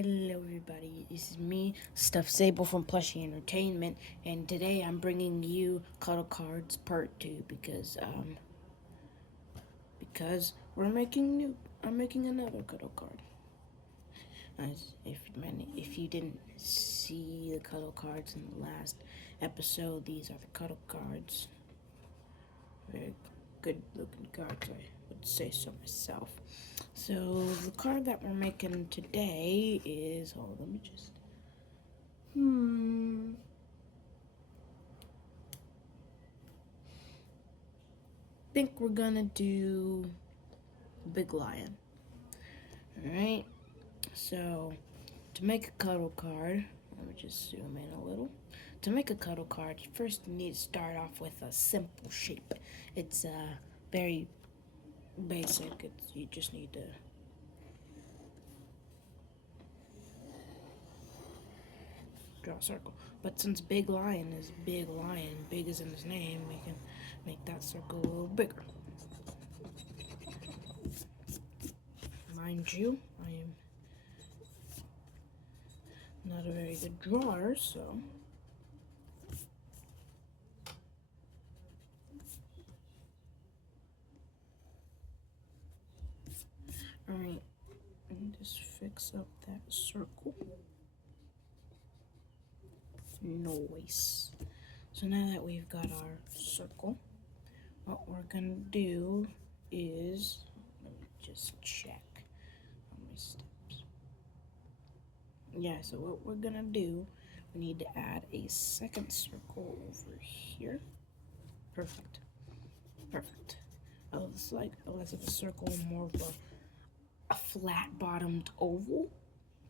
Hello everybody, this is me, Stuff Sable from Plushie Entertainment, and today I'm bringing you Cuddle Cardz Part 2 because I'm making another Cuddle Card. If you didn't see the Cuddle Cards in the last episode, these are the Cuddle Cards. Very good looking cards, I would say so myself. So the card that we're making today is, let me just, think we're gonna do Big Lion. Alright, so to make a cuddle card, let me just zoom in a little. To make a cuddle card, first you need to start off with a simple shape. It's very basic. You just need to draw a circle. But since Big Lion is Big Lion, big is in his name, we can make that circle a little bigger. Mind you, I am not a very good drawer, so alright, just fix up that circle. Nice. So now that we've got our circle, what we're gonna do is, let me just check on my steps. Yeah, so what we're gonna do, we need to add a second circle over here. Perfect. Perfect. Oh, it's like less of a circle, more of a flat-bottomed oval,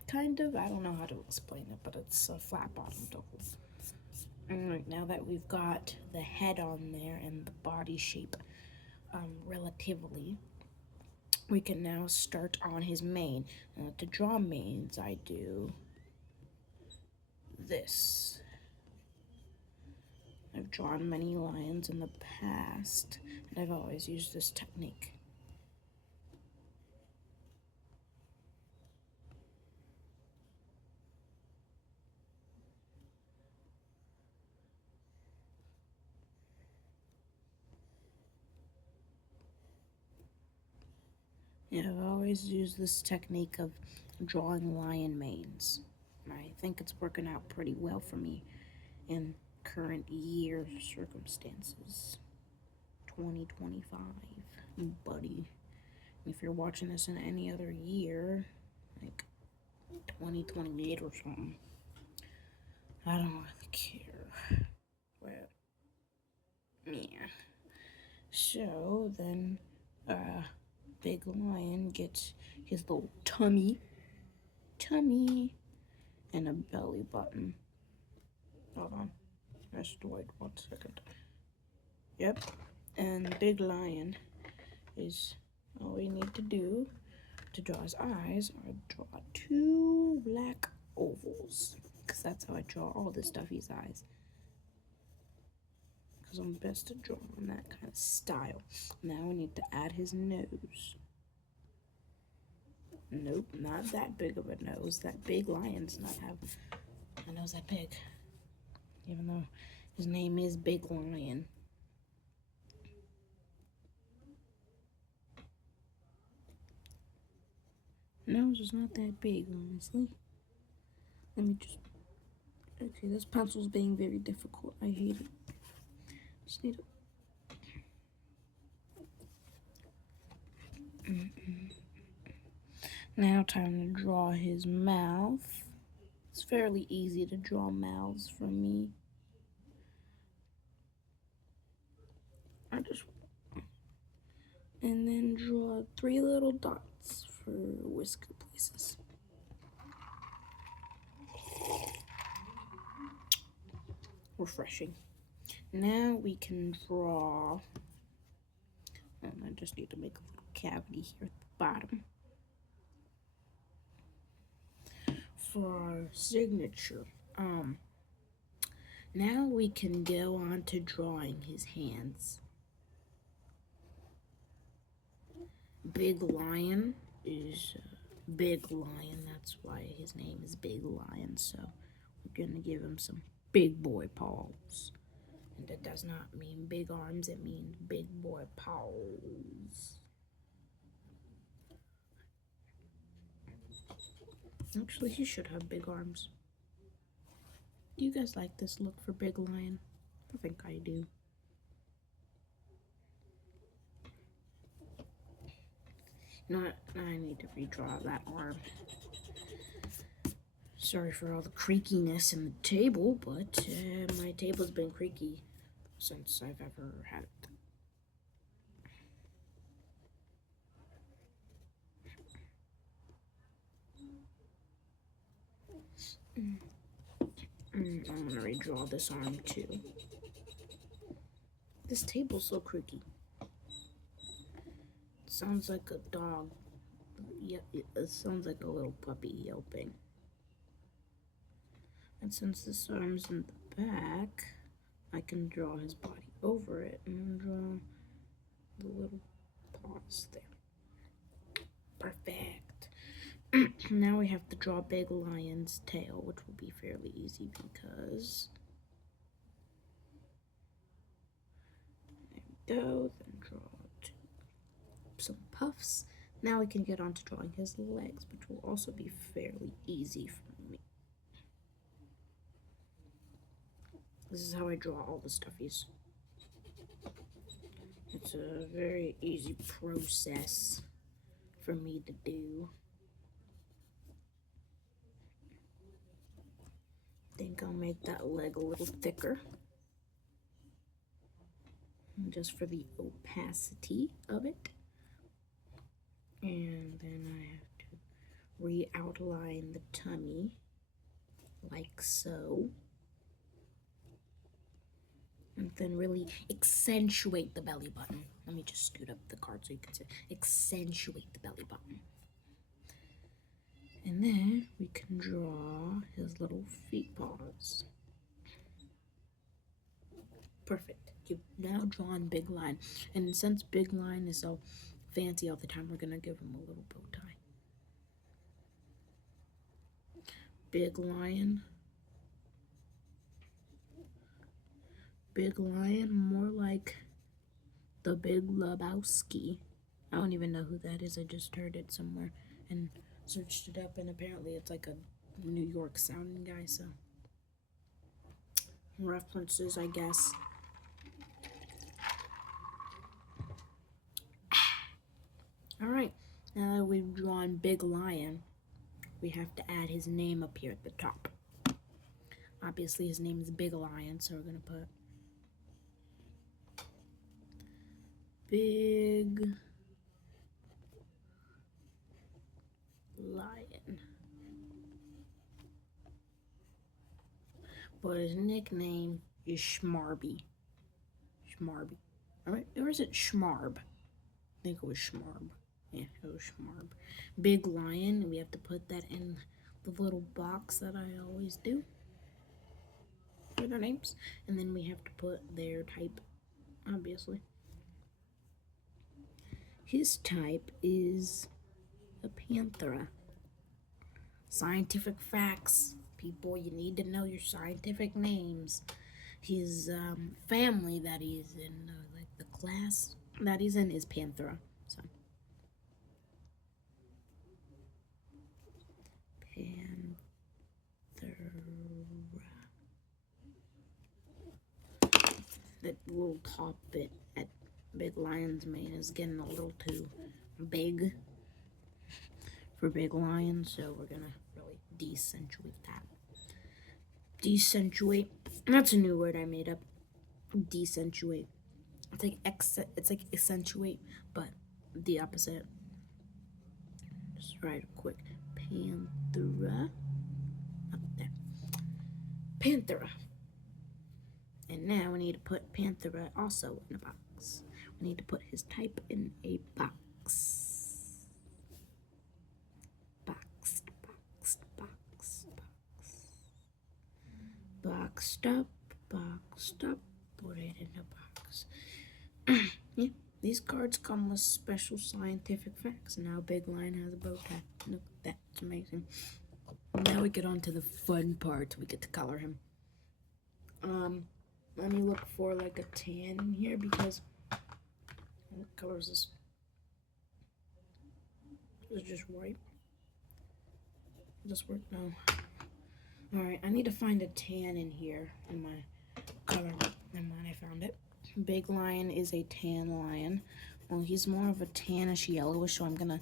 kind of. I don't know how to explain it, but it's a flat-bottomed oval. Alright, now that we've got the head on there and the body shape relatively, we can now start on his mane. To draw manes, I do this. I've drawn many lions in the past, and I've always used this technique. Yeah, I've always used this technique of drawing lion manes. I think it's working out pretty well for me in current year circumstances. 2025, buddy. If you're watching this in any other year, like 2028 or something, I don't really care. But, yeah. So then, Big Lion gets his little tummy, and a belly button. Hold on, just wait 1 second. Yep, and Big Lion is, all we need to do to draw his eyes are draw 2 black ovals, because that's how I draw all the Stuffy's eyes. Because I'm best at drawing that kind of style. Now we need to add his nose. Nope, not that big of a nose. That Big Lion does not have a nose that big. Even though his name is Big Lion. Nose is not that big, honestly. Let me just... Okay, this pencil's being very difficult. I hate it. Just need it. Now time to draw his mouth. It's fairly easy to draw mouths for me. And then draw 3 little dots for whisker places. Refreshing. Now we can draw, and I just need to make a little cavity here at the bottom for our signature. Now we can go on to drawing his hands. Big Lion is big lion. That's why his name is Big Lion. So we're gonna give him some big boy paws. And that does not mean big arms, it means big boy paws. Actually, he should have big arms. Do you guys like this look for Big Lion? I think I do. You know what? I need to redraw that arm. Sorry for all the creakiness in the table, but my table's been creaky since I've ever had it. I'm gonna redraw this arm too. This table's so creaky. It sounds like a dog. Yeah, it sounds like a little puppy yelping. And since this arm's in the back, I can draw his body over it and draw the little paws there. Perfect. Now we have to draw Big Lion's tail, which will be fairly easy because there we go. Then draw some puffs. Now we can get on to drawing his legs, which will also be fairly easy for me. This is how I draw all the stuffies. It's a very easy process for me to do. I think I'll make that leg a little thicker, just for the opacity of it. And then I have to re-outline the tummy, like so. And then really accentuate the belly button. Let me just scoot up the card so you can see. Accentuate the belly button. And then we can draw his little feet paws. Perfect. You've now drawn Big Lion. And since Big Lion is so fancy all the time, we're going to give him a little bow tie. Big Lion. Big Lion, more like the Big Lebowski. I don't even know who that is. I just heard it somewhere and searched it up, and apparently it's like a New York sounding guy, so references, I guess. Alright, now that we've drawn Big Lion, we have to add his name up here at the top. Obviously his name is Big Lion, so we're going to put Big Lion. But his nickname is Schmarby. Schmarby. Alright, or is it Schmarb? I think it was Schmarb. Yeah, it was Schmarb. Big Lion, we have to put that in the little box that I always do for their names. And then we have to put their type, obviously. His type is a Panthera. Scientific facts. People, you need to know your scientific names. His family that he's in, like the class that he's in, is Panthera. So, Panthera. That little top bit at Big Lion's mane is getting a little too big for Big Lion, so we're gonna really decentuate that. Decentuate. That's a new word I made up. Decentuate. It's like accentuate, but the opposite. Just write a quick Panthera up there. Panthera. And now we need to put Panthera also in a box. We need to put his type in a box. Boxed, boxed, boxed, boxed. Boxed up, put it in a box. Yeah, These cards come with special scientific facts. Now Big Lion has a bow tie. Look at that. It's amazing. Now we get on to the fun part. We get to color him. Let me look for like a tan in here because what color is this? Is it just white? Does this work? No. Alright, I need to find a tan in here in my color. And then I found it. Big Lion is a tan lion. Well, he's more of a tannish yellowish, so I'm gonna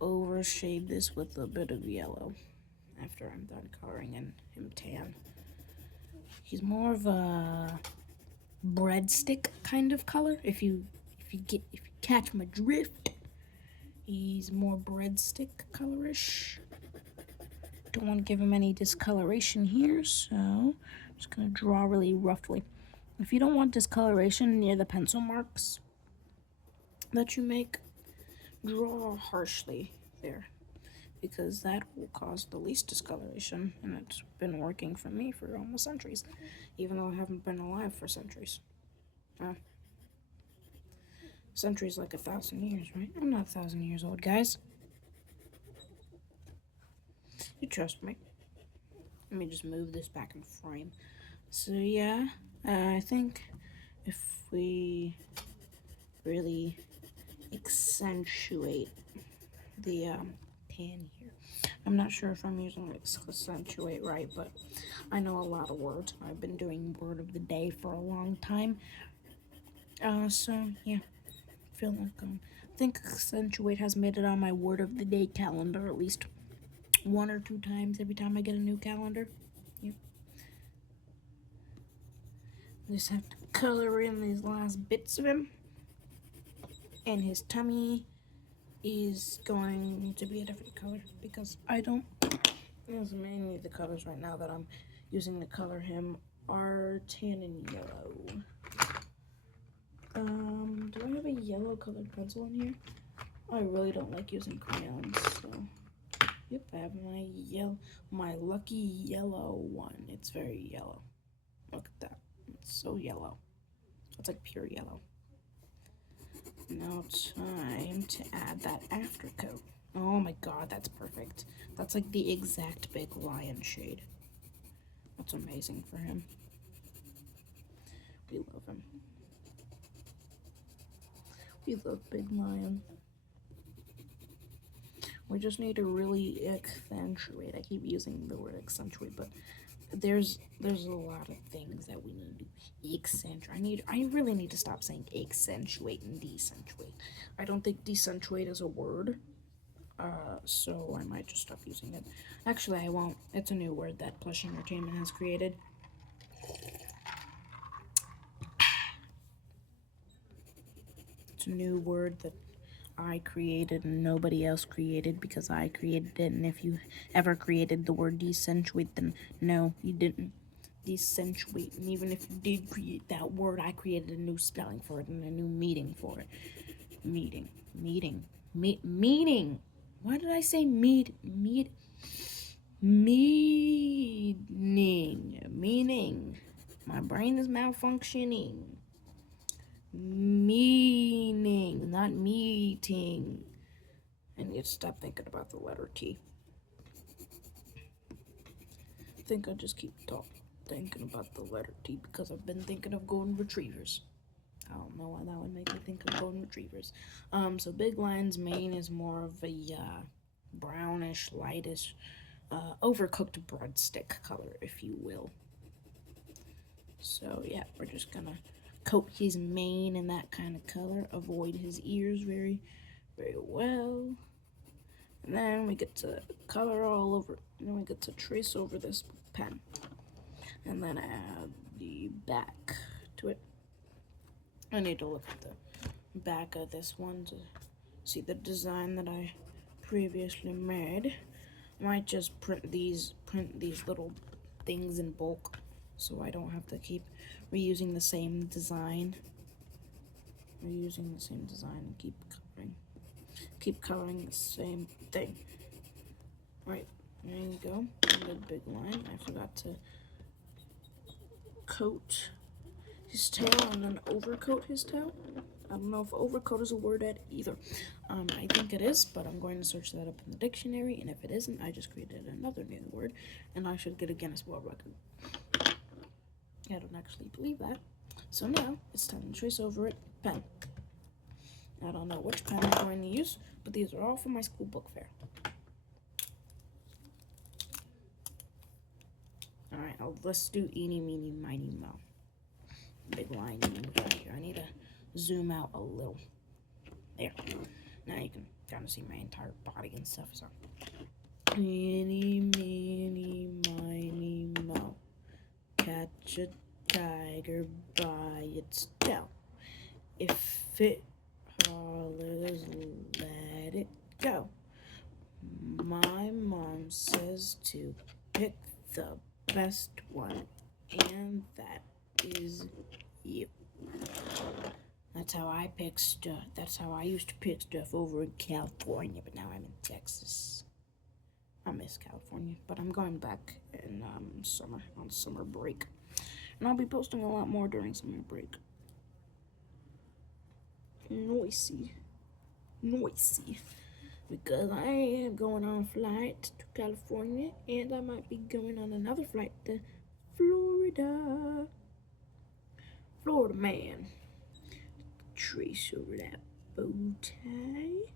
overshade this with a bit of yellow after I'm done coloring him tan. He's more of a breadstick kind of color. If you catch my drift, he's more breadstick colorish. Don't want to give him any discoloration here, so I'm just gonna draw really roughly. If you don't want discoloration near the pencil marks that you make, draw harshly there, because that will cause the least discoloration, and it's been working for me for almost centuries, even though I haven't been alive for centuries. Centuries like 1,000 years, right? I'm not 1,000 years old, guys. You trust me. Let me just move this back in frame. So yeah, I think if we really accentuate the tan here. I'm not sure if I'm using accentuate right, but I know a lot of words. I've been doing word of the day for a long time. So yeah, I feel like I think accentuate has made it on my word of the day calendar at least 1 or 2 times every time I get a new calendar. Yep. Just have to color in these last bits of him. And his tummy is going to be a different color because I don't. There's mainly the colors right now that I'm using to color him are tan and yellow. Do I have a yellow colored pencil in here? I really don't like using crayons, so yep, I have my lucky yellow one. It's very yellow. Look at that. It's so yellow. It's like pure yellow. Now time to add that aftercoat. Oh my god, that's perfect. That's like the exact Big Lion shade. That's amazing for him. We love him. We love Big Lion. We just need to really accentuate. I keep using the word accentuate, but there's a lot of things that we need to accentuate. I really need to stop saying accentuate and decentuate. I don't think decentuate is a word, so I might just stop using it. Actually, I won't. It's a new word that Plush Entertainment has created. It's a new word that I created and nobody else created because I created it. And if you ever created the word decentuate, then no, you didn't. Decentuate. And even if you did create that word, I created a new spelling for it and a new meaning for it. Meaning. Why did I say meaning? My brain is malfunctioning. Meaning, not meeting. I need to stop thinking about the letter T. I think I just keep thinking about the letter T because I've been thinking of golden retrievers. I don't know why that would make me think of golden retrievers. So Big Lion's mane is more of a brownish, lightish, overcooked breadstick color, if you will. So yeah, we're just gonna coat his mane in that kind of color, avoid his ears very, very well. And then we get to color all over, and then we get to trace over this pen. And then add the back to it. I need to look at the back of this one to see the design that I previously made. I might just print these little things in bulk so I don't have to keep reusing the same design. And keep coloring the same thing. Right, there you go. The Big Lion. I forgot to coat his tail and then overcoat his tail. I don't know if overcoat is a word at either. I think it is, but I'm going to search that up in the dictionary, and if it isn't, I just created another new word, and I should get a Guinness World Record. I don't actually believe that. So now, it's time to trace over it. Pen. I don't know which pen I'm going to use, but these are all from my school book fair. Alright, let's do eeny, meeny, miny, mo. Big line right here. I need to zoom out a little. There. Now you can kind of see my entire body and stuff. So, eeny, meeny, miny, mo. Catch a tiger by its tail. If it hollers, let it go. My mom says to pick the best one, and that is you. That's how I pick stuff. That's how I used to pick stuff over in California, but now I'm in Texas. I miss California, but I'm going back in summer, on summer break. And I'll be posting a lot more during summer break. Noisy. Because I am going on a flight to California, and I might be going on another flight to Florida. Florida man. Trace over that bow tie.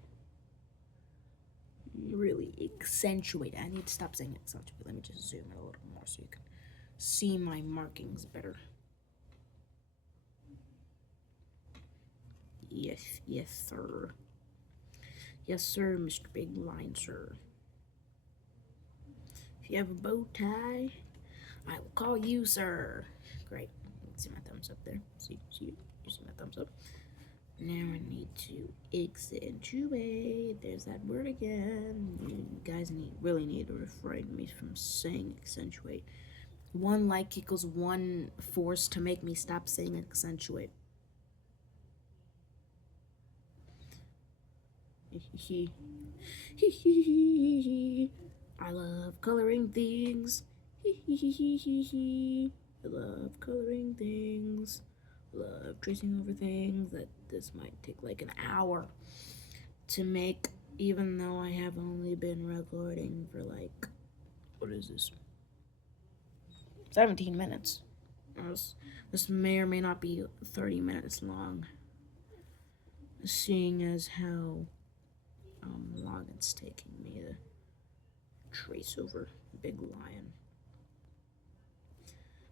Really accentuate. I need to stop saying accentuate. Let me just zoom in a little more so you can see my markings better. Yes, sir. Yes, sir, Mr. Big Line, sir. If you have a bow tie, I will call you, sir. Great. You can see my thumbs up there. See? You see my thumbs up? Now I need to accentuate. There's that word again. You guys really need to refrain me from saying accentuate. 1 like equals 1 force to make me stop saying accentuate. I love coloring things. I love coloring things. I love tracing over things. That this might take like an hour to make, even though I have only been recording for like, what is this? 17 minutes. This may or may not be 30 minutes long, seeing as how long it's taking me to trace over Big Lion.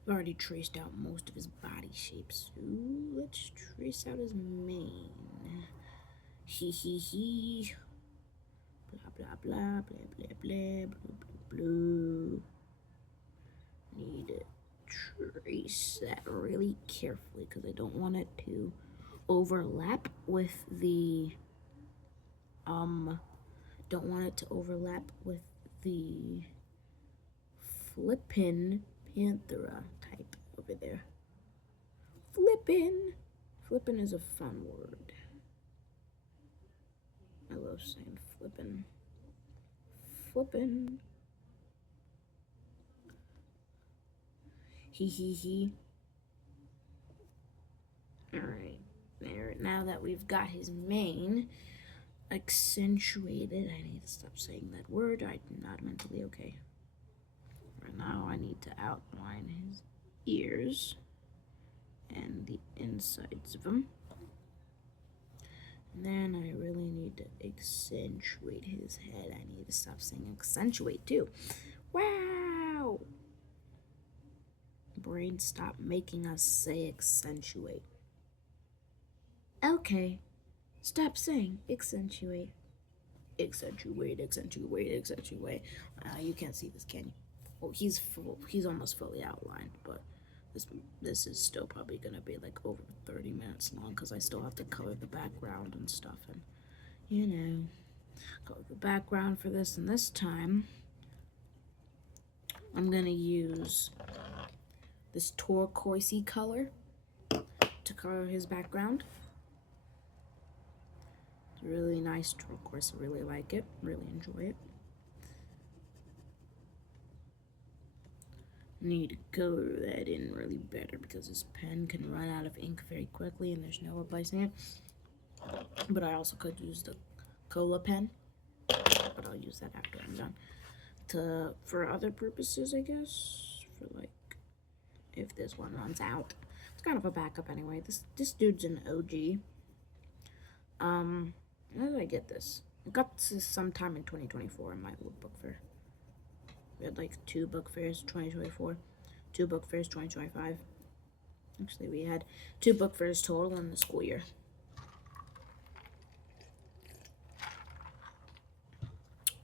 I've already traced out most of his body shapes, so let's trace out his mane. He. Blah, blah, blah, blah, blah, blah, blah, blah, blah. Need to trace that really carefully because I don't want it to overlap with the flippin' Panthera type over there. Flippin' is a fun word. I love saying flippin'. He. Alright, there. Now that we've got his mane accentuated, I need to stop saying that word. I'm not mentally okay. Right now I need to outline his ears and the insides of them. And then I really need to accentuate his head. I need to stop saying accentuate too. Wow! Brain, stop making us say accentuate. Okay, stop saying accentuate. Accentuate. You can't see this, can you? Well, he's almost fully outlined, but this is still probably gonna be like over 30 minutes long because I still have to color the background and stuff, and color the background for this. And this time I'm gonna use this turquoisey color to color his background. It's a really nice turquoise. I really like it, really enjoy it. Need to color that in really better because this pen can run out of ink very quickly and there's no replacing it. But I also could use the cola pen, but I'll use that after I'm done. For other purposes, I guess, for like if this one runs out. It's kind of a backup anyway. This dude's an OG. How did I get this? I got this sometime in 2024 in my old book fair. We had like 2 book fairs 2024, 2 book fairs 2025. Actually, we had 2 book fairs total in the school year.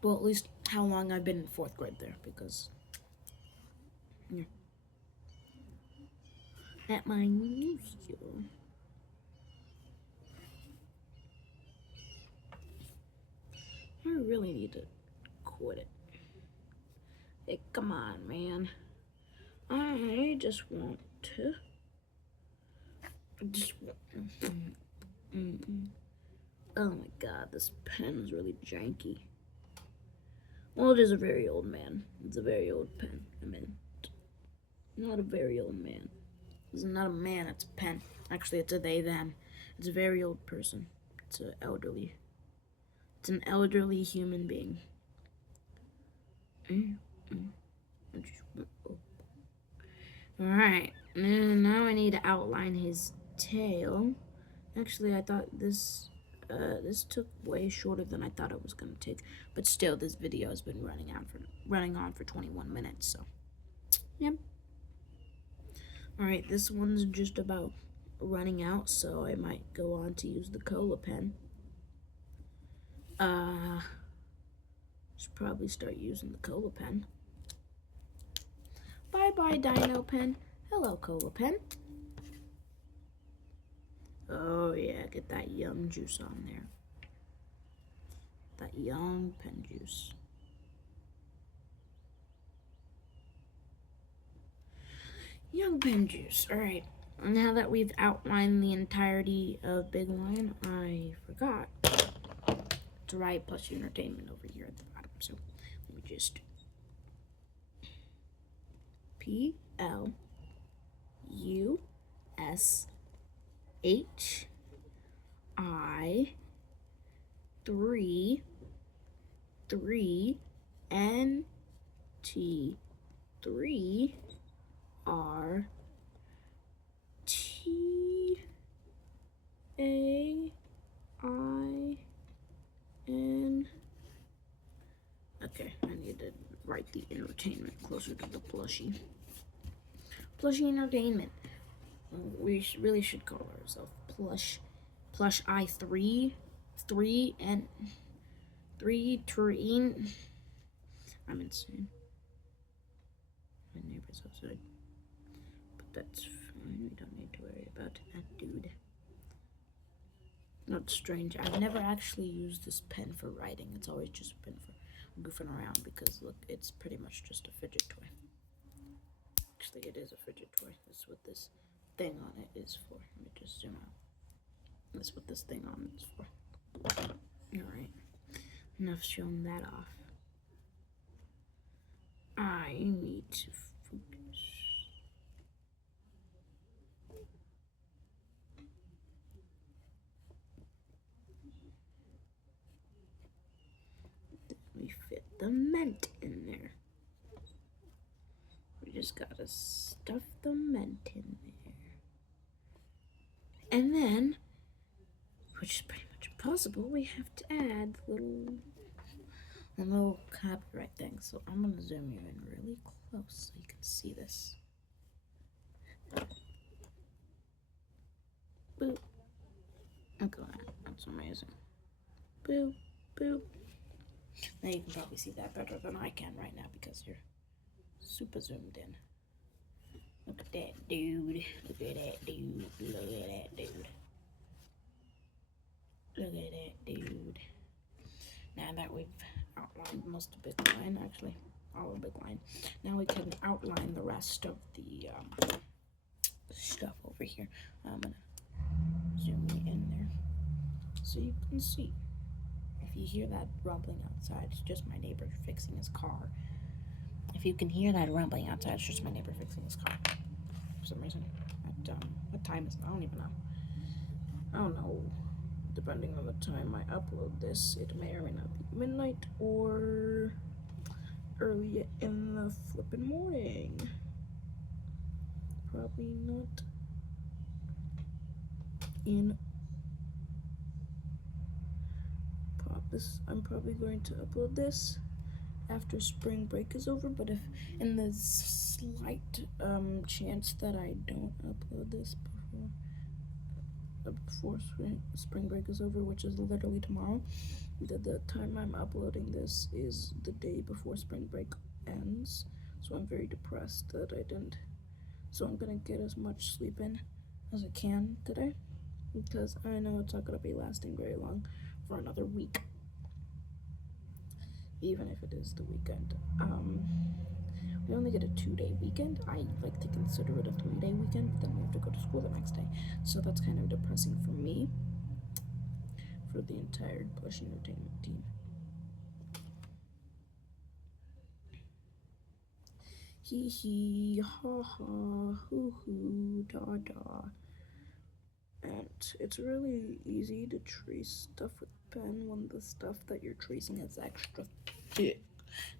Well, at least how long I've been in 4th grade there, because yeah. At my new school. I really need to quit it. Hey, come on, man. I just want to. Oh my god, this pen is really janky. Well, it is a very old man. It's a very old pen. I mean, not a very old man. It's not a man, it's a pen. Actually, it's a they, them. It's a very old person. It's an elderly. It's an elderly human being. Alright, now I need to outline his tail. Actually, I thought this took way shorter than I thought it was gonna take. But still, this video has been running on for 21 minutes, so yep. Alright, this one's just about running out, so I might go on to use the cola pen. Should probably start using the cola pen. Bye-bye, Dino pen. Hello, cola pen. Oh yeah, get that young juice on there. That young pen juice. Young pen juice. Alright, now that we've outlined the entirety of Big Lion, I forgot to write plus entertainment over here at the bottom. So let me just P-L-U-S-H-I-3-N-T-A-I-N. Okay, I need to write the entertainment closer to the plushie. Plushie entertainment. We really should call ourselves plush I3 and 3 terrain. I'm insane. My neighbor's outside, but that's fine. We don't need to worry about that dude. That's strange. I've never actually used this pen for writing. It's always just been for goofing around because look, it's pretty much just a fidget toy. Actually, it is a fidget toy. That's what this thing on it is for. Let me just zoom out. That's what this thing on it is for. Alright. Enough showing that off. I need to focus. Then we fit the mint in there. We just gotta stuff the mint in there. And then, which is pretty much impossible, we have to add a little copyright thing. So I'm gonna zoom you in really close so you can see this. Boop. Look at that. That's amazing. Boop, boop. Now you can probably see that better than I can right now because you're super zoomed in. Look at that dude. Look at that dude. Look at that dude. Look at that dude. Now that we've outlined most of Big Lion, actually all of Big Lion, now we can outline the rest of the stuff over here. I'm gonna zoom you in there so you can see. If you hear that rumbling outside, it's just my neighbor fixing his car. If you can hear that rumbling outside, it's just my neighbor fixing his car. For some reason. What time is it? I don't even know. I don't know. depending on the time I upload this, it may or may not be midnight or early in the flippin' morning. Probably not in I'm probably going to upload this after spring break is over, but if in the slight chance that I don't upload this before spring break is over, which is literally tomorrow, the time I'm uploading this is the day before spring break ends, so I'm very depressed that I didn't. So I'm gonna get as much sleep in as I can today, because I know it's not gonna be lasting very long for another week, even if it is the weekend. We only get a 2-day weekend. I like to consider it a 3-day weekend, but then we have to go to school the next day. So that's kind of depressing for me, for the entire Plush Entertainment team. Hee hee, ha ha, hoo hoo, da da. And it's really easy to trace stuff with pen when the stuff that you're tracing is extra thick.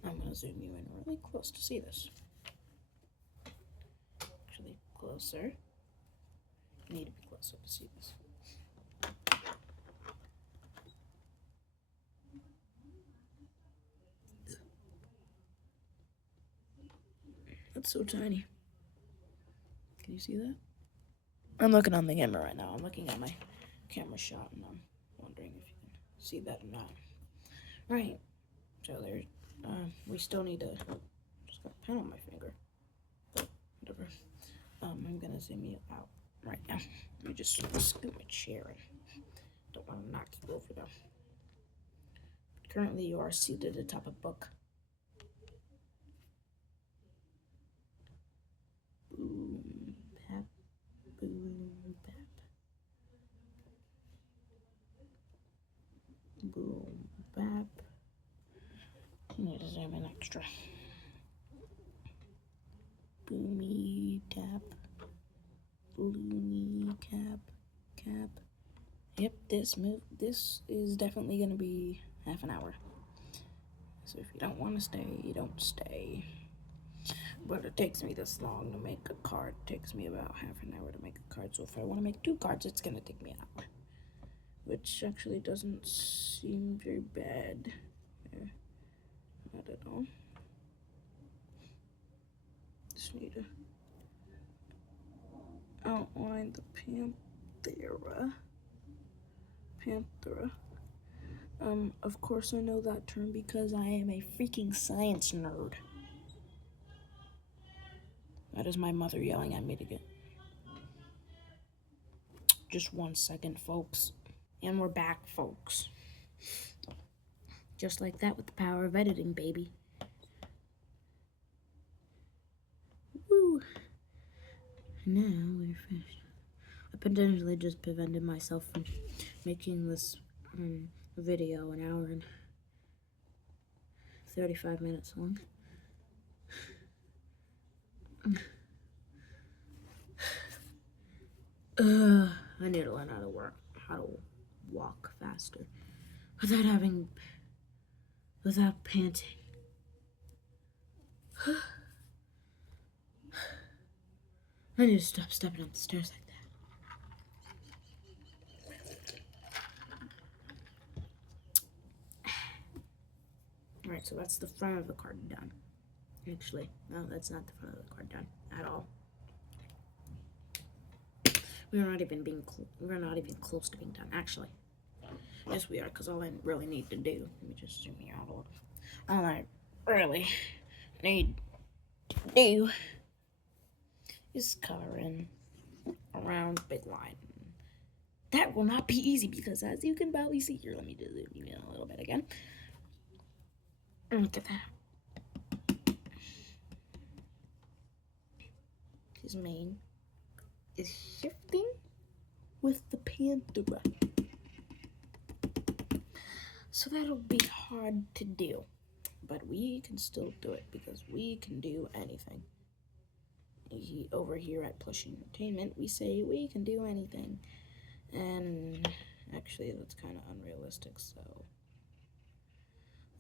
I'm gonna zoom you in really close to see this. Actually, closer. You need to be closer to see this. That's so tiny. Can you see that? I'm looking on the camera right now. I'm looking at my camera shot, and I'm wondering if you can see that or not. Right. So there's, we still need to, just got a pen on my finger. Whatever. I'm gonna zoom you out right now. Let me just scoot my chair in. Don't want to knock you over though. Currently, you are seated atop a book. Boom, bap, boom, bap. Boom, bap. I need to zoom in extra. Boomy, tap. Bloomy, cap, cap. Yep, this is definitely gonna be half an hour. So if you don't want to stay, you don't stay. But it takes me this long to make a card. It takes me about half an hour to make a card. So if I want to make 2 cards, it's gonna take me an hour, which actually doesn't seem very bad. Not at all. Just need to outline the Panthera. Of course I know that term because I am a freaking science nerd. That is my mother yelling at me to get. Just 1 second, folks. And we're back, folks. Just like that with the power of editing, baby. Woo! Now we're finished. I potentially just prevented myself from making this video an hour and 35 minutes long. I need to learn how to walk faster without panting. I need to stop stepping up the stairs like that. Alright, so that's the front of the card done. Actually, no, that's not the front of the card done at all. We're not even close to being done, actually. Yes, we are, because all I really need to do, let me just zoom you out a little. All I really need to do is color in around big line. That will not be easy because, as you can probably see here, let me just zoom you in a little bit again. Look at that. His mane is shifting with the Panthera. So that'll be hard to do, but we can still do it because we can do anything. Over here at Plush Entertainment, we say we can do anything, and Actually, that's kind of unrealistic, so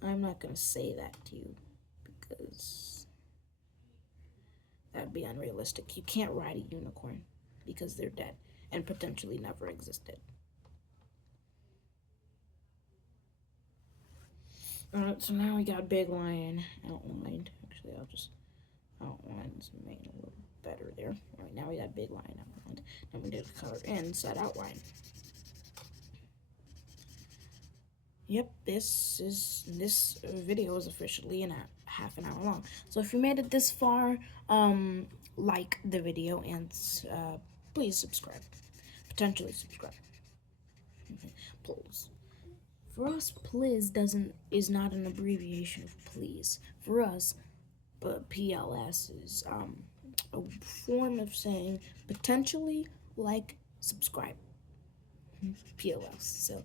I'm not going to say that to you because that'd be unrealistic. You can't ride a unicorn because they're dead and potentially never existed. Alright, so now we got Big Lion outlined. Actually, I'll just outline this main a little better there. Alright, now we got Big Lion outlined. Then we do the color in set outline. Yep, this video is officially half an hour long. So if you made it this far, like the video and please subscribe. Potentially subscribe. Please. For us, please is not an abbreviation of please. For us, but PLS is a form of saying potentially like subscribe. PLS. So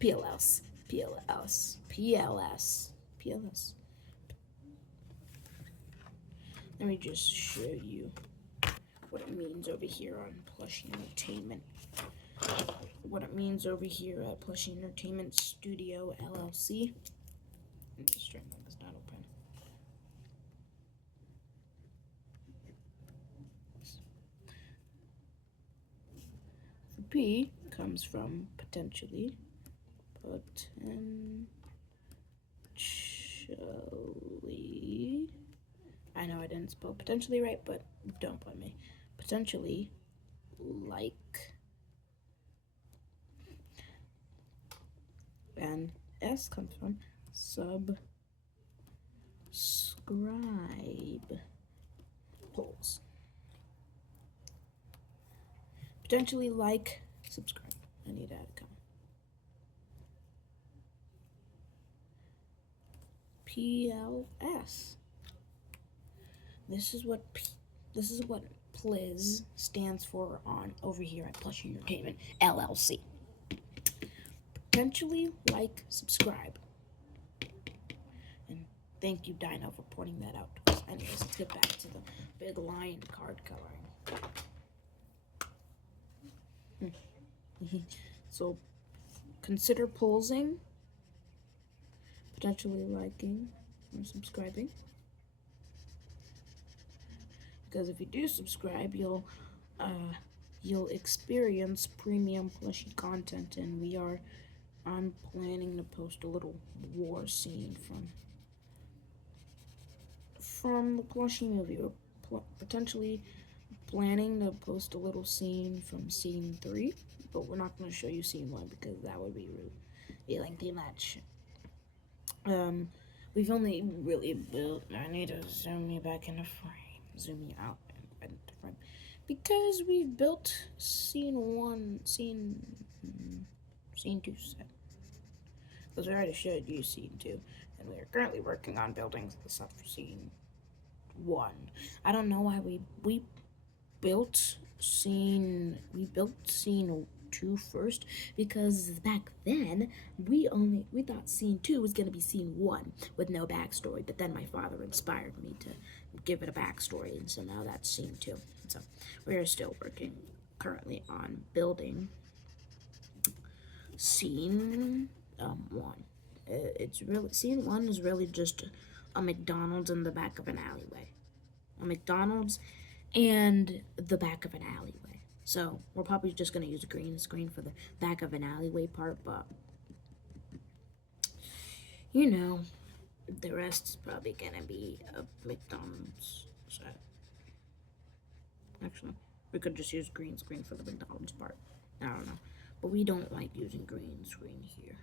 PLS. Let me just show you what it means over here on Plushie Entertainment. What it means over here at Plushie Entertainment Studio LLC. I'm just trying to make this not open. The P comes from potentially. I know I didn't spell potentially right, but don't blame me. Potentially like. And S comes from subscribe. Polls. Potentially like, subscribe. I need to add a comment. PLS. This is what PLIZ stands for on over here at Plushie Entertainment LLC. Potentially like, subscribe. And thank you, Dino, for pointing that out to us. Anyways, let's get back to the Big Lion card coloring. So, consider pulsing, potentially liking or subscribing. Because if you do subscribe, you'll experience premium plushie content, and I'm planning to post a little war scene from the plushie movie. We're potentially planning to post a little scene from scene 3, but we're not going to show you scene 1 because that would be really lengthy much. We've only really built. I need to zoom you back into frame. Zoom you out and into frame because we've built scene 2 set. Because we already showed you scene 2, and we are currently working on building the stuff for scene 1. I don't know why we built scene 2 first, because back then we thought scene 2 was gonna be scene 1 with no backstory, but then my father inspired me to give it a backstory, and so now that's scene 2. So we are still working currently on building scene 1. It's really scene 1 is really just a McDonald's in the back of an alleyway. A McDonald's and the back of an alleyway. So we're probably just going to use a green screen for the back of an alleyway part, but you know, the rest is probably going to be a McDonald's set. Actually, we could just use green screen for the McDonald's part. I don't know. But we don't like using green screen here.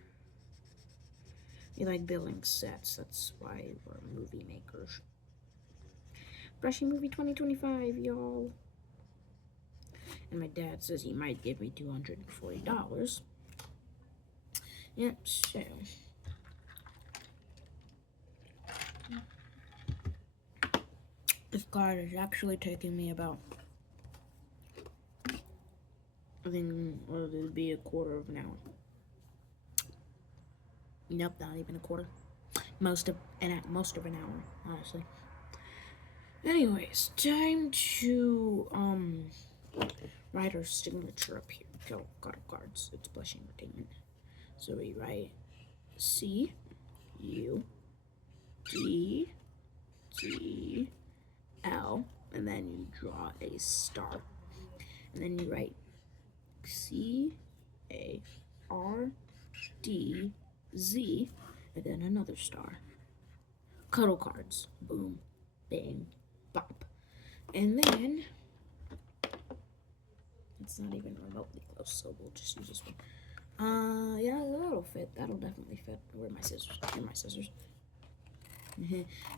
We like building sets. That's why we're movie makers. Plushie Movie 2025, y'all. And my dad says he might give me $240. Yep, so. This card is actually taking me about, I think, well, it'll be a quarter of an hour. Nope, not even a quarter. Most of an hour, honestly. Anyways, time to write our signature up here. Cuddl Cardz. It's blushing entertainment. So we write C U D G L, and then you draw a star, and then you write CARDZ, and then another star. Cuddl Cardz. Boom, bang, bop, and then it's not even remotely close, so we'll just use this one. Yeah, that'll fit. That'll definitely fit. Where are my scissors? Here are my scissors.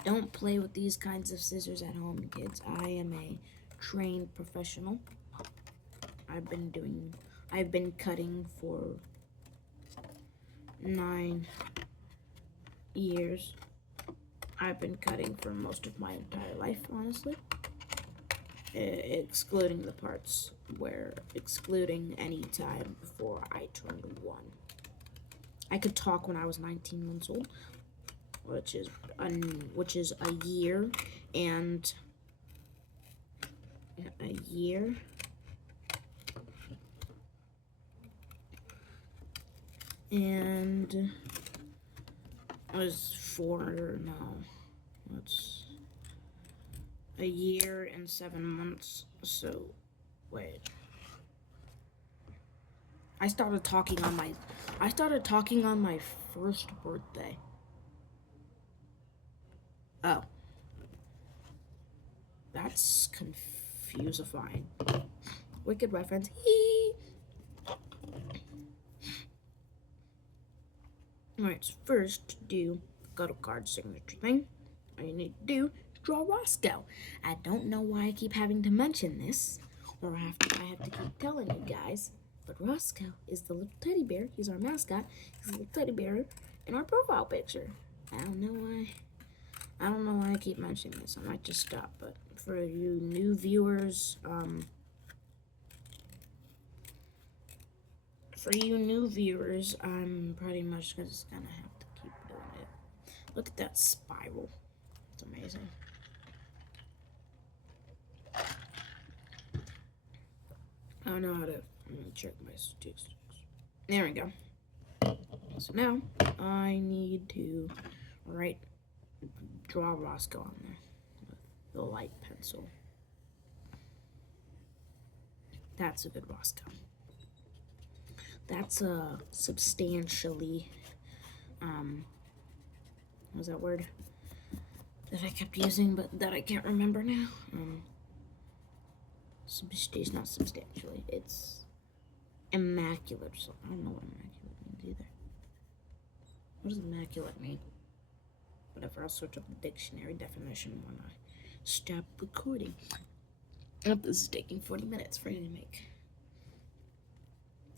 Don't play with these kinds of scissors at home, kids. I am a trained professional. I've been cutting for 9 years. I've been cutting for most of my entire life, honestly. Excluding the parts excluding any time before I turned 1. I could talk when I was 19 months old, which is a year and it was a year and 7 months. So wait, I started talking on my first birthday. Oh, that's confusifying. Wicked reference. Alright, so first to do Cuddl Cardz signature thing, all you need to do is draw Roscoe. I don't know why I keep having to mention this, or I have to keep telling you guys, but Roscoe is the little teddy bear. He's our mascot. He's the little teddy bear in our profile picture. I don't know why I keep mentioning this. I might just stop, but for you new viewers, I'm pretty much just gonna have to keep doing it. Look at that spiral. It's amazing. I don't know how to check my statistics. There we go. So now I need to draw Roscoe on there with the light pencil. That's a good Roscoe. That's a substantially, what was that word that I kept using, but that I can't remember now? It's not substantially, it's immaculate. So I don't know what immaculate means either. What does immaculate mean? Whatever, I'll search up the dictionary definition when I stop recording. Oh, this is taking 40 minutes for you to make.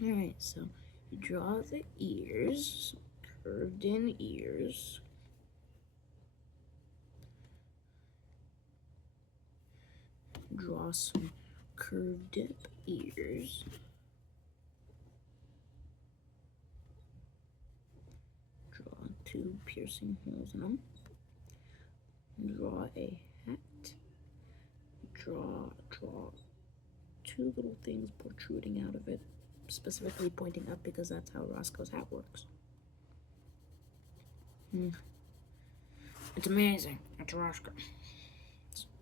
Alright, so you draw the ears, curved in ears. Draw some curved up ears. Draw 2 piercing holes in them. Draw a hat. Draw 2 little things protruding out of it, specifically pointing up because that's how Roscoe's hat works. It's amazing. It's Roscoe.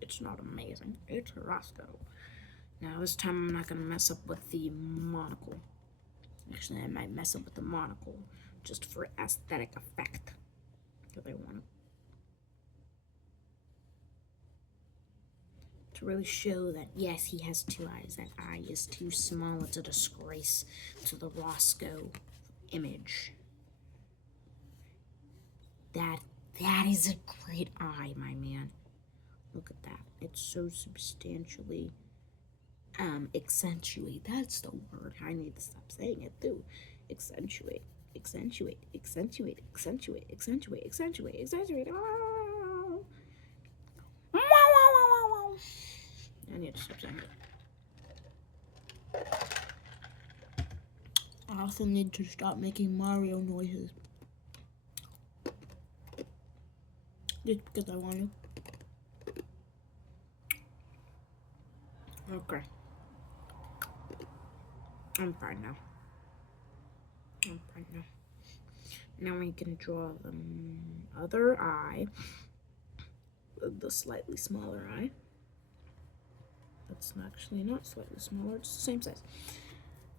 It's not amazing. It's Roscoe. Now this time I'm not gonna mess up with the monocle. Actually, I might mess up with the monocle just for aesthetic effect, because I want to really show that yes, he has 2 eyes. That eye is too small. It's a disgrace to the Roscoe image. That is a great eye, my man. Look at that. It's so substantially accentuate. That's the word. I need to stop saying it too. Accentuate. Accentuate. Accentuate. Accentuate. Accentuate. Accentuate. Accentuate. I need to stop saying it. I also need to stop making Mario noises. Just because I want to. Okay. I'm fine now. I'm fine now. Now we can draw the other eye, the slightly smaller eye. That's actually not slightly smaller, it's the same size.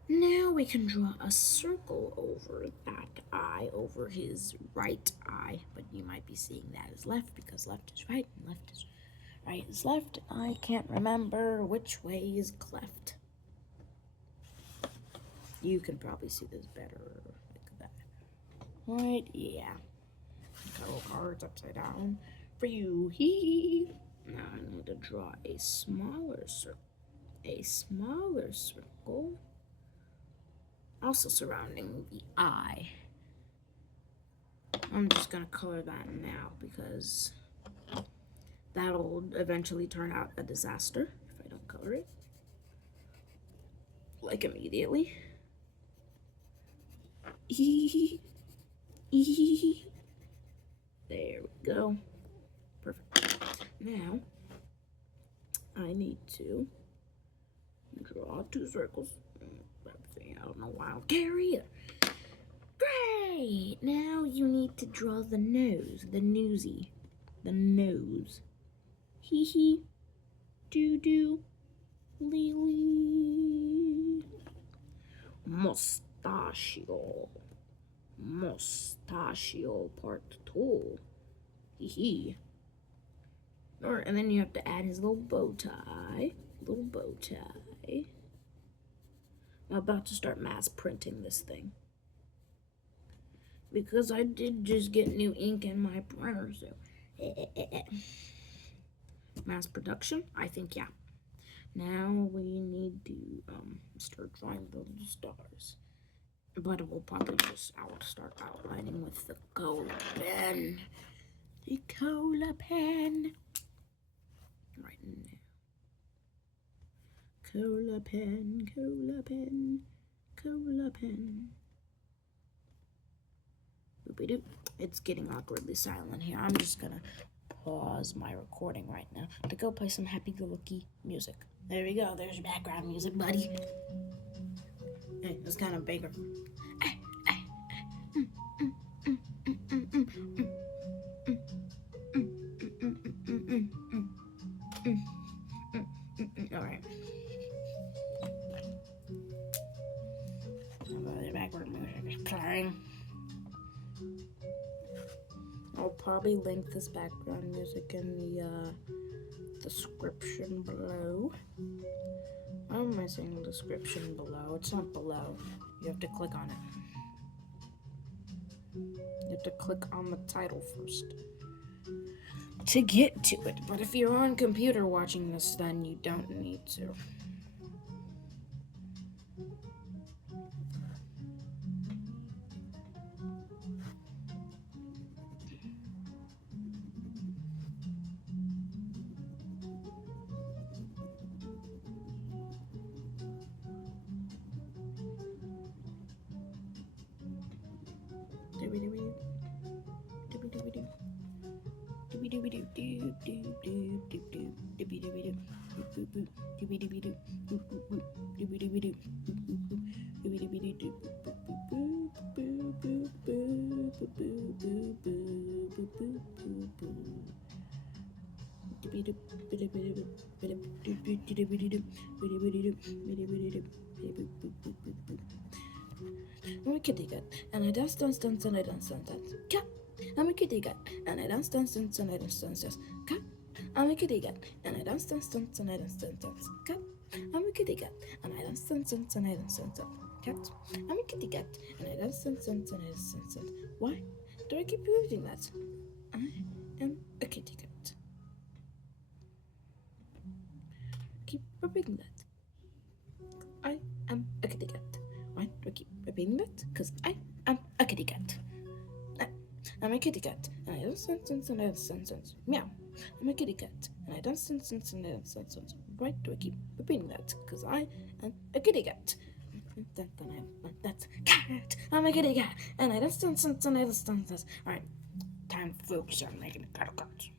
Now we can draw a circle over that eye, over his right eye, but you might be seeing that as left because left is right and left is right is left. I can't remember which way is cleft. You can probably see this better like that. Right? Yeah. Cuddle cards upside down for you. Hee. Now I need to draw a smaller circle. A smaller circle. Also surrounding the eye. I'm just gonna color that now because that'll eventually turn out a disaster if I don't color it. Like immediately. There we go. Perfect. Now, I need to draw 2 circles. I don't know why I'll carry it. Great! Now you need to draw the nose, the newsy. The nose. Hee hee. Doo doo. Lee lee. Mustachio. Mustachio part 2. Hee hee. Alright, and then you have to add his little bow tie. Little bow tie. I'm about to start mass printing this thing. Because I did just get new ink in my printer, so. Mass production? I think, yeah. Now we need to start drawing the little stars. But we'll probably just start outlining with the cola pen. The cola pen. Right now. Cola pen, cola pen, cola pen. Boopy-doop. It's getting awkwardly silent here. I'm just gonna pause my recording right now to go play some happy-go-lucky music. There we go. There's your background music, buddy. Hey, it's kind of bigger. All right. The background music is playing. I'll probably link this background music in the description below. Why am I saying the description below? It's not below. You have to click on it. You have to click on the title first to get to it. But if you're on computer watching this, then you don't need to. I'm a kitty cat, and I dance, and I dance, cat. I'm a kitty cat, and I dance, and I dance, cat. I'm a kitty cat, and I dance, and I dance, cat. I'm a kitty cat, and I dance, and I dance, cat. I'm a kitty cat, and I dance, and I dance, Why do I keep repeating that? I am a kitty cat. Keep repeating that. I am a kitty cat. Why do I keep repeating that? Because I am a kitty cat. I'm a kitty cat, and I dance, and I dance, meow. I'm a kitty cat, and I dance, and I dance, Why do I keep repeating that? Because I am a kitty cat. That's cat. I'm a kitty cat, and I dance, and I dance. All right, time to focus on making the cuddle cards.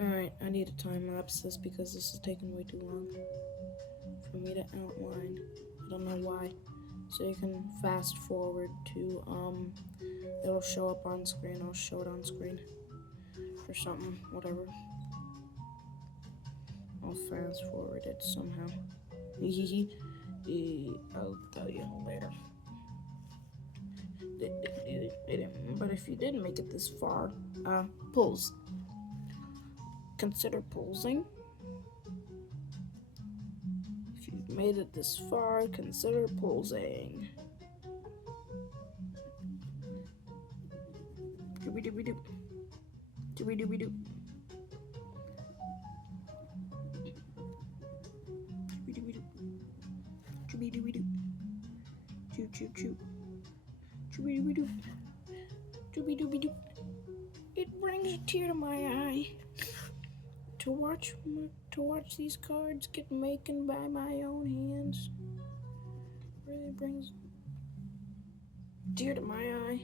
Alright, I need to time lapse this because this is taking way too long for me to outline. I don't know why. So you can fast forward to, it'll show up on screen. I'll show it on screen or something, whatever. I'll fast forward it somehow. I'll tell you later. But if you didn't make it this far, pulls. Consider pulsing. If you've made it this far, consider pulsing. Doobie-doobie-doop. Doobie-doobie-doop. Doobie-doobie-doop. Choo-choo-choo. Doobie-doobie-doop. Doobie-doobie-doop. It brings a tear to my eye to watch these cards get making by my own hands. Really brings a tear to my eye.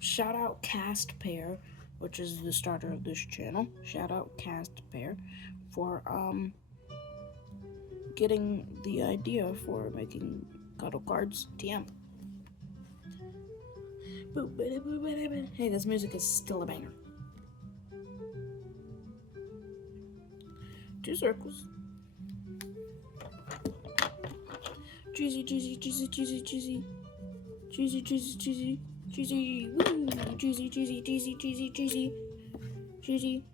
Shout out Cast Pair, which is the starter of this channel. Shout out Cast Pair for getting the idea for making Cuddl cards TM. Hey, this music is still a banger. 2 circles. Cheesy, cheesy, cheesy, cheesy, cheesy. Cheesy, cheesy, cheesy, cheesy. Woo! Cheesy, cheesy, cheesy, cheesy, cheesy. Cheesy.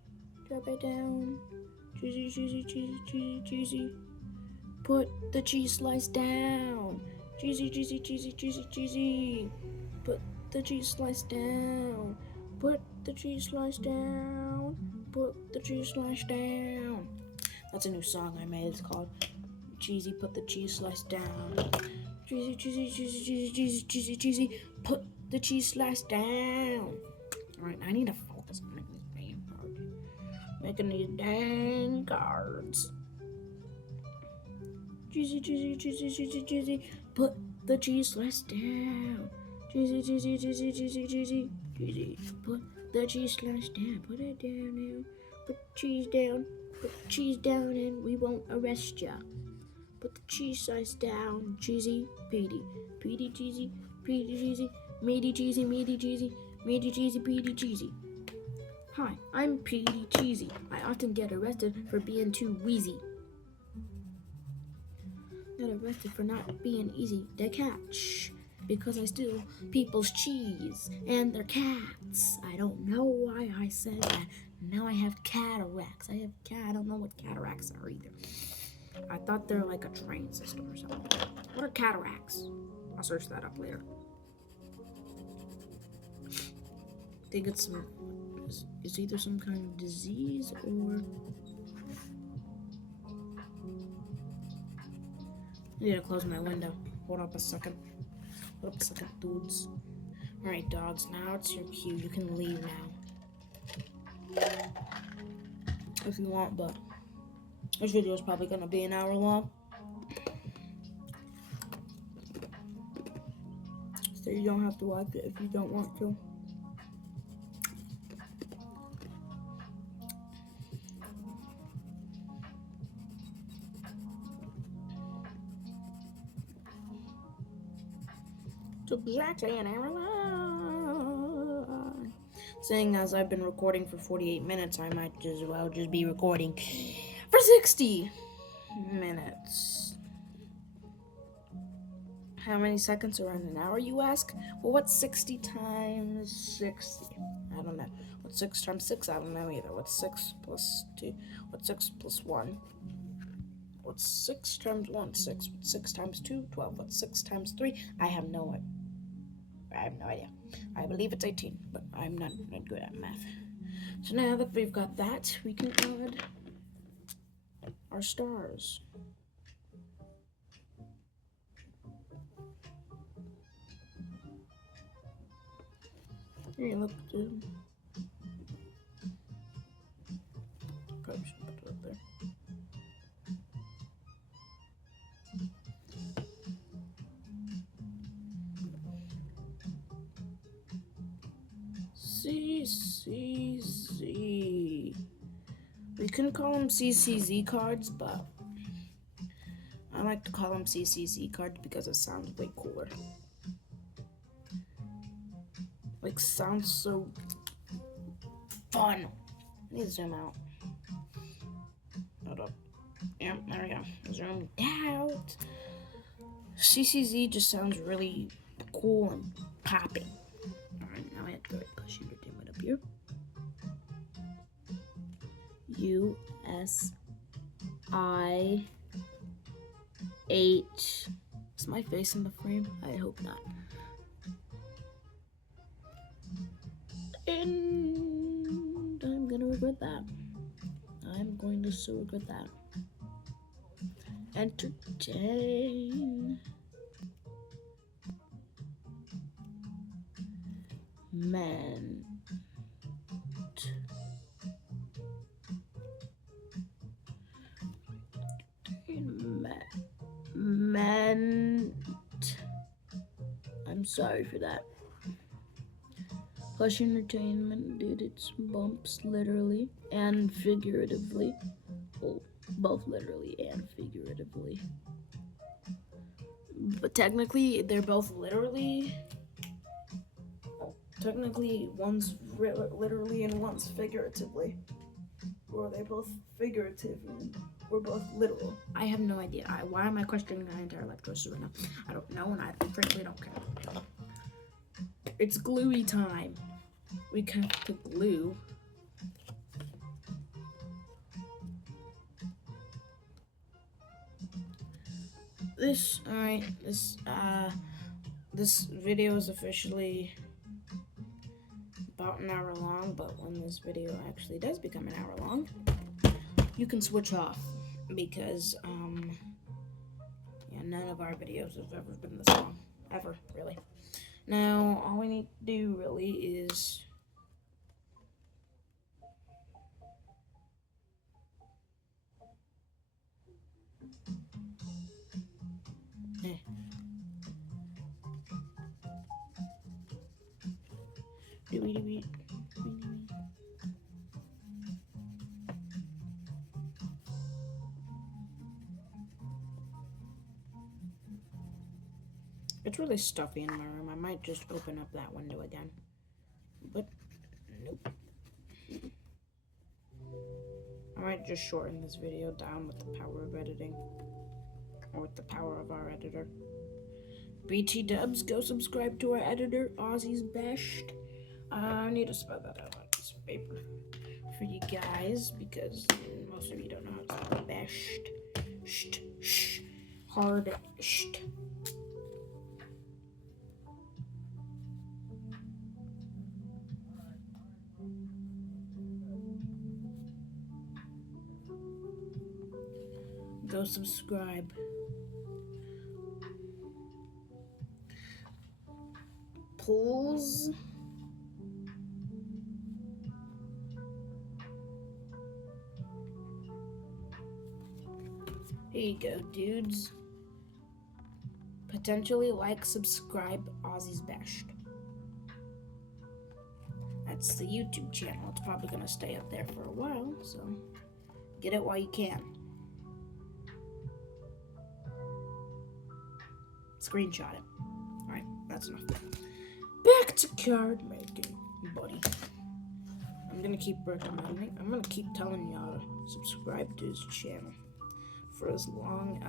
Drop it down. Cheesy, cheesy, cheesy, cheesy, cheesy. Put the cheese slice down. Cheesy, cheesy, cheesy, cheesy, cheesy. Put the cheese slice down. Put the cheese slice down. Put the cheese slice down. That's a new song I made. It's called Cheesy, Put the Cheese Slice Down. Cheesy, cheesy, cheesy, cheesy, cheesy, cheesy, cheesy. Put the cheese slice down. Alright, I need to focus on making these dang cards. Making these dang cards. Cheesy, cheesy, cheesy, cheesy, cheesy. Put the cheese slice down. Cheesy, cheesy, cheesy, cheesy, cheesy, cheesy. Put the cheese slice down. Put it down now. Put the cheese down. Put the cheese down and we won't arrest ya. Put the cheese slice down. Cheesy, peedy. Peedy, cheesy, peedy, cheesy. Meaty, cheesy, meaty, cheesy. Meaty, cheesy, peedy, cheesy. Hi, I'm Peedy Cheesy. I often get arrested for being too wheezy. Got arrested for not being easy to catch because I steal people's cheese and their cats. I don't know why I said that. Now I have cataracts. I don't know what cataracts are either. I thought they're like a train system or something. What are cataracts? I'll search that up later. I think it's it's either some kind of disease or I need to close my window. Hold up a second. Hold up a second, dudes. Alright, dogs, now it's your cue. You can leave now. If you want, but this video is probably going to be an hour long. So you don't have to watch it if you don't want to. It's exactly an hour long. Seeing as I've been recording for 48 minutes, I might as well just be recording for 60 minutes. How many seconds are in an hour, you ask? Well, what's 60 times 60? I don't know. What's 6 times 6? I don't know either. What's 6 plus 2? What's 6 plus 1? What's 6 times 1? 6. What's 6 times 2? 12. What's 6 times 3? I have no idea. I believe it's 18, but I'm not good at math. So now that we've got that, we can add our stars. Here, look. Probably should put it up there. CCZ. We can call them CCZ cards, but I like to call them CCZ cards because it sounds way cooler. Like, sounds so fun. I need to zoom out. Hold up. Yep, there we go. Zoomed out. CCZ just sounds really cool and popping. Alright, now I have to push entertainment up here. USI 8. Is my face in the frame? I hope not. And I'm gonna regret that. I'm going to so regret that. Entertain. Man. I'm sorry for that. Plush entertainment, dude, it's bumps literally and figuratively. Well, both literally and figuratively. But technically, they're both literally. Technically, one's literally and one's figuratively. Or they're both figurative and we're both literal. I have no idea. Why am I questioning my entire life choices right now? I don't know, and I frankly don't care. It's gluey time. We have to glue. This video is officially about an hour long, but when this video actually does become an hour long, you can switch off because yeah, none of our videos have ever been this long, ever, really. Now, all we need to do really is it's really stuffy in my room. I might just open up that window again. But, nope. I might just shorten this video down with the power of editing. Or with the power of our editor. BT Dubs, go subscribe to our editor, Ozzy's Best. I need to spell that out on this paper for you guys, because most of you don't know how to spell best. Hard. Go subscribe. Pulls. Here you go, dudes. Potentially like, subscribe, Ozzy's Best. That's the YouTube channel. It's probably gonna stay up there for a while, so get it while you can. Screenshot it. Alright, that's enough. Back to card making, buddy. I'm gonna keep recommending. I'm gonna keep telling y'all to subscribe to his channel for as long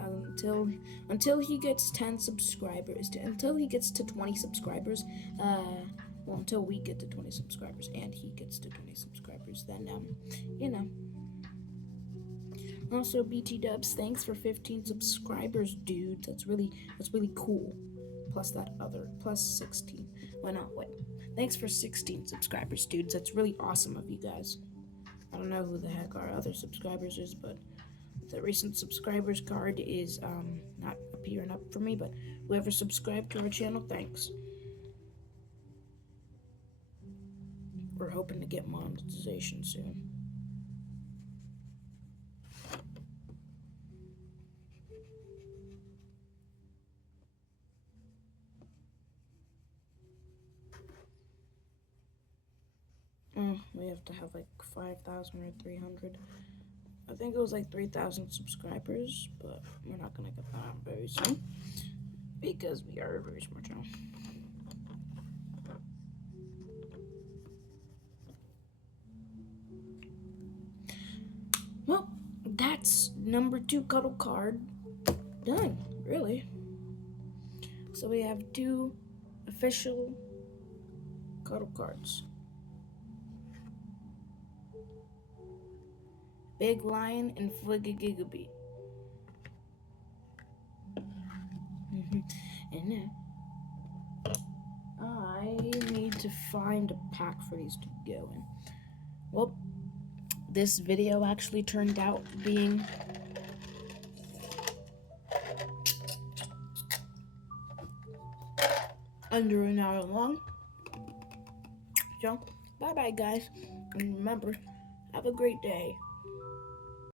until he gets 10 subscribers. Until he gets to 20 subscribers. Well, until we get to 20 subscribers and he gets to 20 subscribers. Then you know. Also, BT Dubs, thanks for 15 subscribers, dude. That's really cool. Plus 16. Why not? Wait. Thanks for 16 subscribers, dudes. That's really awesome of you guys. I don't know who the heck our other subscribers is, but the recent subscribers card is not appearing up for me, but whoever subscribed to our channel, thanks. We're hoping to get monetization soon. We have to have like 5,000 or 300. I think it was like 3,000 subscribers, but we're not gonna get that very soon because we are a very smart channel. Well, that's number 2 Cuddl card done, really. So we have 2 official Cuddl cards. Big Lion and Fliggy-Gigabeat. And now I need to find a pack for these to go in. Well, this video actually turned out being under an hour long. So, bye-bye, guys. And remember, have a great day.